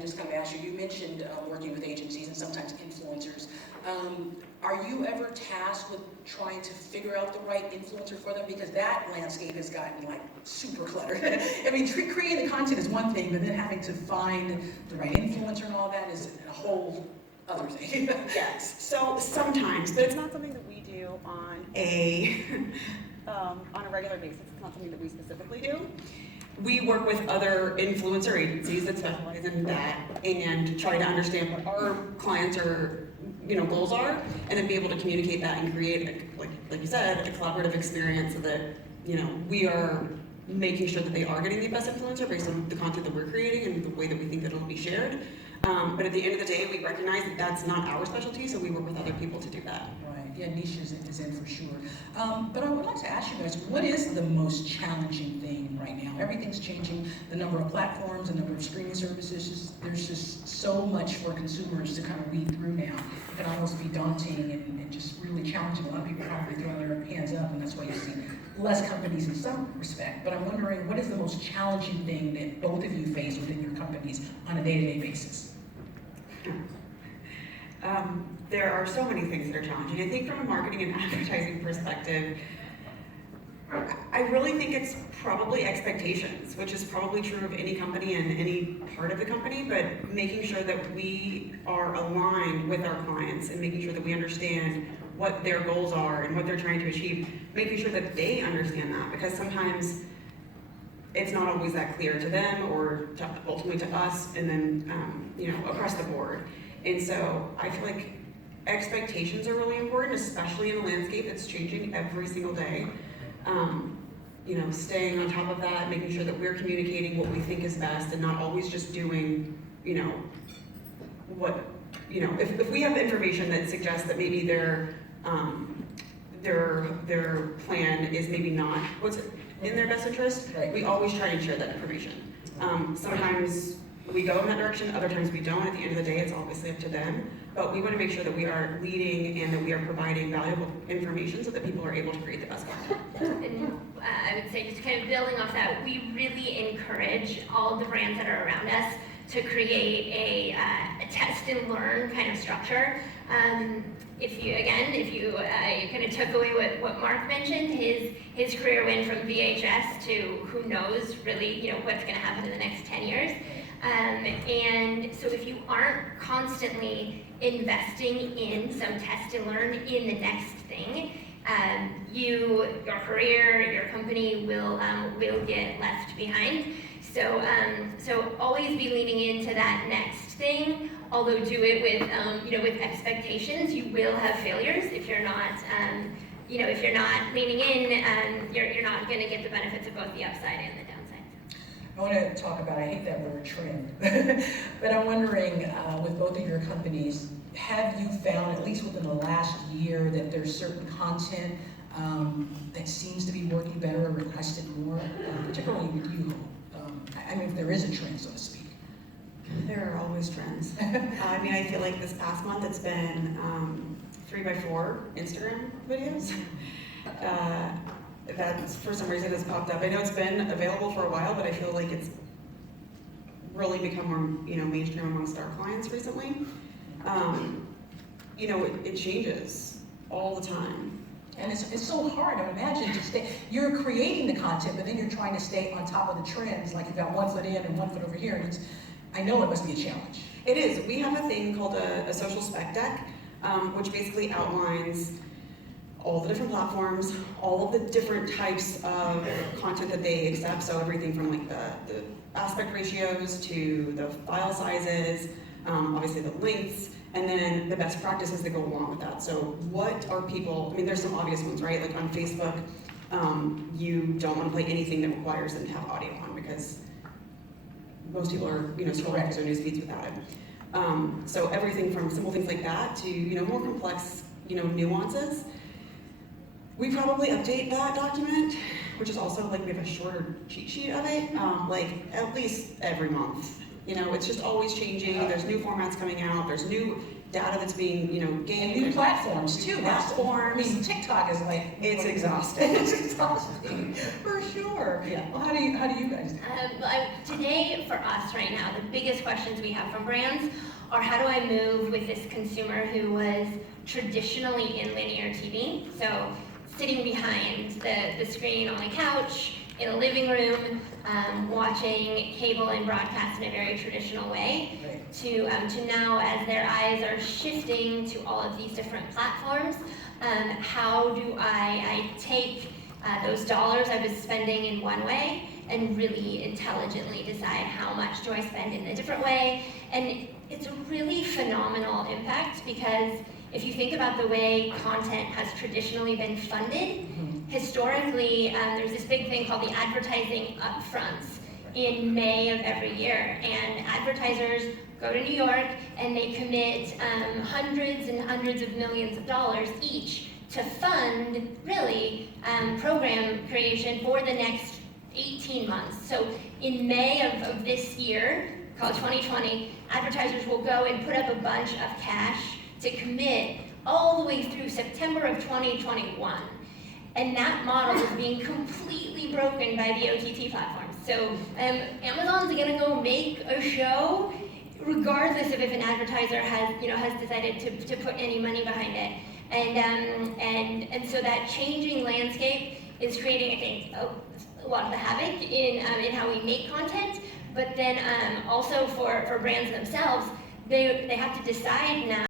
and just kind of ask you, you mentioned working with agencies and sometimes influencers. Are you ever tasked with trying to figure out the right influencer for them? Because that landscape has gotten like super cluttered. I mean, creating the content is one thing, but then having to find the right influencer and all that is a whole other thing. Yes, so sometimes, but it's not something that we do on a regular basis. It's not something that we specifically do. We work with other influencer agencies that specialize in that and try to understand what our clients are, goals are, and then be able to communicate that and create, like you said, a collaborative experience so that, we are making sure that they are getting the best influencer based on the content that we're creating and the way that we think that it'll be shared. But at the end of the day, we recognize that that's not our specialty, so we work with other people to do that. Right, yeah, niche is in for sure. But I would like to ask you guys, what is the most challenging thing right now? Everything's changing, the number of platforms, the number of streaming services, there's just so much for consumers to kind of weed through now. It can almost be daunting and just really challenging. A lot of people probably throw their hands up, and that's why you see less companies in some respect. But I'm wondering, what is the most challenging thing that both of you face within your companies on a day-to-day basis? There are so many things that are challenging. I think from a marketing and advertising perspective, I really think it's probably expectations, which is probably true of any company and any part of the company, but making sure that we are aligned with our clients and making sure that we understand what their goals are and what they're trying to achieve, making sure that they understand that, because sometimes it's not always that clear to them or ultimately to us, and then across the board. And so I feel like expectations are really important, especially in a landscape that's changing every single day. Staying on top of that, making sure that we're communicating what we think is best and not always just doing, if we have information that suggests that maybe their plan is maybe not what's in their best interest, right, we always try and share that information. Sometimes we go in that direction, other times we don't. At the end of the day, it's obviously up to them. But we want to make sure that we are leading and that we are providing valuable information so that people are able to create the best content. And I would say, just kind of building off that, we really encourage all the brands that are around us to create a test and learn kind of structure. If you kind of took away what Mark mentioned, his career went from VHS to who knows really what's going to happen in the next 10 years. And so if you aren't constantly investing in some test and learn in the next thing, your career, your company will get left behind. So always be leaning into that next thing. Although do it with expectations. You will have failures if you're not leaning in. You're not going to get the benefits of both the upside and the downside. I want to talk about, I hate that word trend, but I'm wondering, with both of your companies, have you found, at least within the last year, that there's certain content that seems to be working better or requested more, particularly with you? If there is a trend, so to speak. There are always trends. I feel like this past month it's been 3x4 Instagram videos. That for some reason has popped up. I know it's been available for a while, but I feel like it's really become more mainstream amongst our clients recently. It changes all the time. And it's so hard, I would imagine, to stay. You're creating the content, but then you're trying to stay on top of the trends. Like you've got 1 foot in and 1 foot over here, and I know it must be a challenge. It is. We have a thing called a social spec deck, which basically outlines all the different platforms, all of the different types of content that they accept. So everything from like the aspect ratios to the file sizes, obviously the links, and then the best practices that go along with that. So what are people, there's some obvious ones, right? Like on Facebook, you don't want to play anything that requires them to have audio on because most people are, scrolling through their news feeds without it. So everything from simple things like that to, more complex, nuances. We probably update that document, which is also like we have a shorter cheat sheet of it, like at least every month. It's just always changing. There's new formats coming out. There's new data that's being, you know, And gained. new platforms too. Platforms. I mean, TikTok is like It's exhausting. it's exhausting for sure. Yeah. Well, how do you guys do? Today, for us right now, the biggest questions we have from brands are how do I move with this consumer who was traditionally in linear TV, so sitting behind the screen on a couch, in a living room, watching cable and broadcast in a very traditional way, Right. to now, as their eyes are shifting to all of these different platforms, how do I take those dollars I was spending in one way and really intelligently decide how much do I spend in a different way. And it's a really phenomenal impact, because if you think about the way content has traditionally been funded, historically, there's this big thing called the advertising upfronts in May of every year, and advertisers go to New York and they commit hundreds and hundreds of millions of dollars each to fund, really, program creation for the next 18 months. So in May of this year, called 2020, advertisers will go and put up a bunch of cash to commit all the way through September of 2021. And that model is being completely broken by the OTT platforms. So Amazon's gonna go make a show regardless of if an advertiser has decided to put any money behind it. And so that changing landscape is creating, I think, a lot of the havoc in how we make content, but then also for brands themselves, they have to decide now